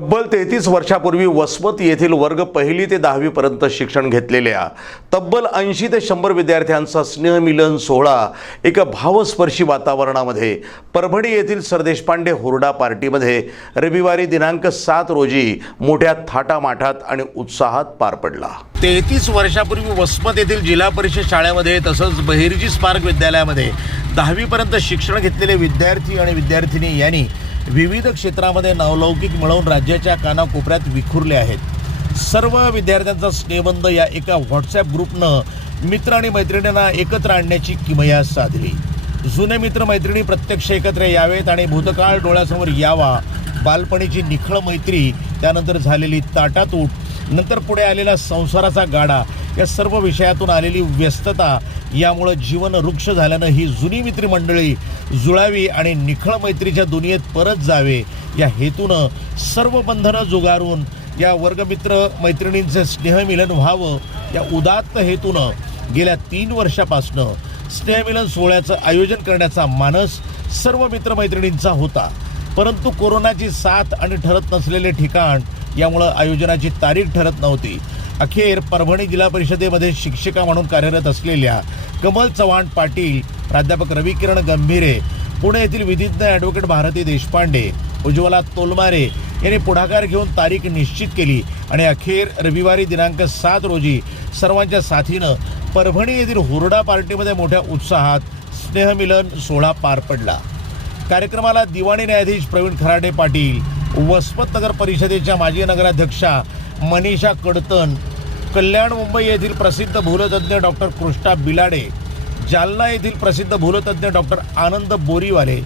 तब्बल तेहतीस वर्षापूर्वी वसमत येथील वर्ग पहिली ते दहावीपर्यंत शिक्षण घेतलेल्या तब्बल ऐंशी ते शंभर विद्यार्थ्यांचा स्नेहमिलन सोहळा एका भावस्पर्शी वातावरणामध्ये परभणी येथील सरदेशपांडे हुरडा पार्टीमध्ये रविवारी दिनांक सात रोजी मोठ्या थाटामाठात आणि उत्साहात पार पडला. तेहतीस वर्षापूर्वी वसमत येथील जिल्हा परिषद शाळेमध्ये तसंच बहिर्जी स्मारक विद्यालयामध्ये दहावीपर्यंत शिक्षण घेतलेले विद्यार्थी आणि विद्यार्थिनी यांनी विविध क्षेत्रामध्ये नावलौकिक मिळवून राज्याच्या कानाकोपऱ्यात विखुरले आहेत. सर्व विद्यार्थ्यांचा स्नेहबंध या एका व्हॉट्सॲप ग्रुपनं मित्र आणि मैत्रिणींना एकत्र आणण्याची किमया साधली. जुने मित्र मैत्रिणी प्रत्यक्ष एकत्र यावेत आणि भूतकाळ डोळ्यासमोर यावा बालपणीची निखळ मैत्री त्यानंतर झालेली ताटातूट नंतर पुढे आलेला संसाराचा गाडा या सर्व विषयातून आलेली व्यस्तता यामुळं जीवन वृक्ष झाल्यानं ही जुनी मित्रमंडळी जुळावी आणि निखळ मैत्रीच्या दुनियेत परत जावे या हेतूनं सर्व बंधनं जुगारून या वर्गमित्र मैत्रिणींचं स्नेहमिलन व्हावं या उदात्त हेतूनं गेल्या तीन वर्षापासनं स्नेहमिलन सोहळ्याचं आयोजन करण्याचा मानस सर्व मित्रमैत्रिणींचा होता. परंतु कोरोनाची साथ आणि ठरत नसलेले ठिकाण यामुळं आयोजनाची तारीख ठरत नव्हती. अखेर परभणी जिल्हा परिषदेमध्ये शिक्षिका म्हणून कार्यरत असलेल्या कमल चव्हाण पाटील प्राध्यापक रविकिरण गंभीरे पुणे येथील विधिज्ञ ॲडव्होकेट भारती देशपांडे उज्ज्वला तोलमारे यांनी पुढाकार घेऊन तारीख निश्चित केली आणि अखेर रविवारी दिनांक सात रोजी सर्वांच्या साथीनं परभणी येथील हुरडा पार्टीमध्ये मोठ्या उत्साहात स्नेहमिलन सोहळा पार पडला. कार्यक्रमाला दिवाणी न्यायाधीश प्रवीण खराडे पाटील वसमत नगर परिषदेच्या माजी नगराध्यक्षा मनीषा कडतन कल्याण मुंबई येथील प्रसिद्ध भूलतज्ञ डॉक्टर कृष्णा बिलाडे जालना येथील प्रसिद्ध भूलतज्ञ डॉक्टर आनंद बोरीवाले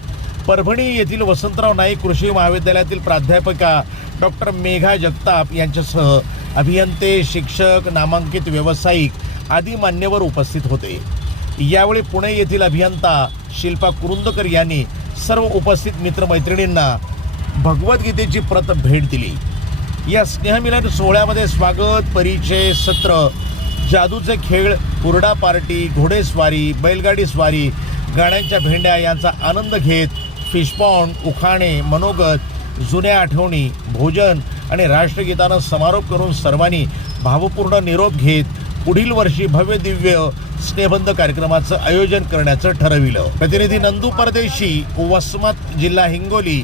परभणी येथील वसंतराव नाईक कृषी महाविद्यालयातील प्राध्यापिका डॉक्टर मेघा जगताप यांच्यासह अभियंते शिक्षक नामांकित व्यावसायिक आदी मान्यवर उपस्थित होते. यावेळी पुणे येथील अभियंता शिल्पा कुरुंदकर यांनी सर्व उपस्थित मित्रमैत्रिणींना भगवद्गीतेची प्रत भेट दिली. या स्नेहमिलन सोहळ्यामध्ये स्वागत परिचय सत्र जादूचे खेळ कुरडा पार्टी घोडेस्वारी बैलगाडी स्वारी गाण्यांच्या भेंड्या यांचा आनंद घेत फिशपॉन्ड उखाणे मनोगत जुन्या आठवणी भोजन आणि राष्ट्रगीतानं समारोप करून सर्वांनी भावपूर्ण निरोप घेत पुढील वर्षी भव्य दिव्य स्नेहबंध कार्यक्रमाचं आयोजन करण्याचं ठरविलं. प्रतिनिधी नंदू परदेशी वसमत जिल्हा Hingoli